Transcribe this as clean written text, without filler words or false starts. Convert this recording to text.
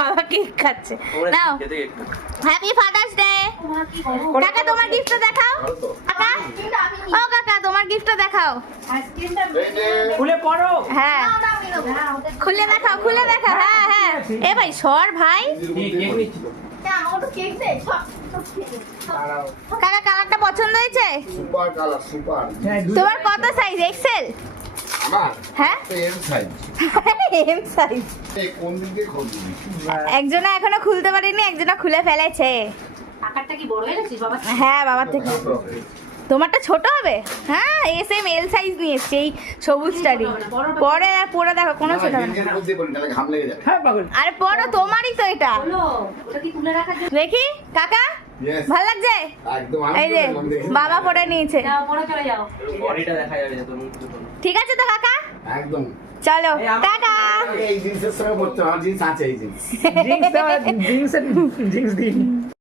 বাবা কেক খাচ্ছে নাও happy father's day কাকা তোমার গিফটটা দেখাও কাকা ও কাকা তোমার গিফটটা দেখাও খুলে পড়ো হ্যাঁ খুলে দেখাও হ্যাঁ হ্যাঁ এ ভাই সর ভাই কাকা কালারটা পছন্দ হয়েছে সুপার কালার সুপার। তোমার কত সাইজ এক্সেল আমার হ্যাঁ এম সাইজ। এম সাইজ এই কোন দিকে খুলবি? একজনা এখনো খুলতে পারেনি একজনা খুলে ফেলেছে আকারটা কি বড় হয়ে গেছিস বাবা? হ্যাঁ বাবার থেকে তোমারটা ছোট হবে হ্যাঁ এস এম এল সাইজ নিয়ে এসছে এই সবুজটারই পরে পরে দেখো কোনো ছোট হবে না গেঞ্জির মধ্যে পড়ি তাহলে ঘাম লেগে যাবে। হ্যাঁ পাগল আরে পরো তোমারই তো এটা হলো ওটা কি তুলে রাখার জন্য? দেখি কাকা Yes, ভালো লাগছে একদম আমি এই যে তো দেখি। বাবা পরে নিয়েছে যাও পরে চলে যাও। বডিটা দেখা যাবে না তোর মুখ দুটো। ঠিক আছে তো কাকা একদম চলো টাটা এই জিন্সের সঙ্গে পড়তে হবে, আমার জিন্স আছে এই জিন্স। জিন্স জিন্স দিন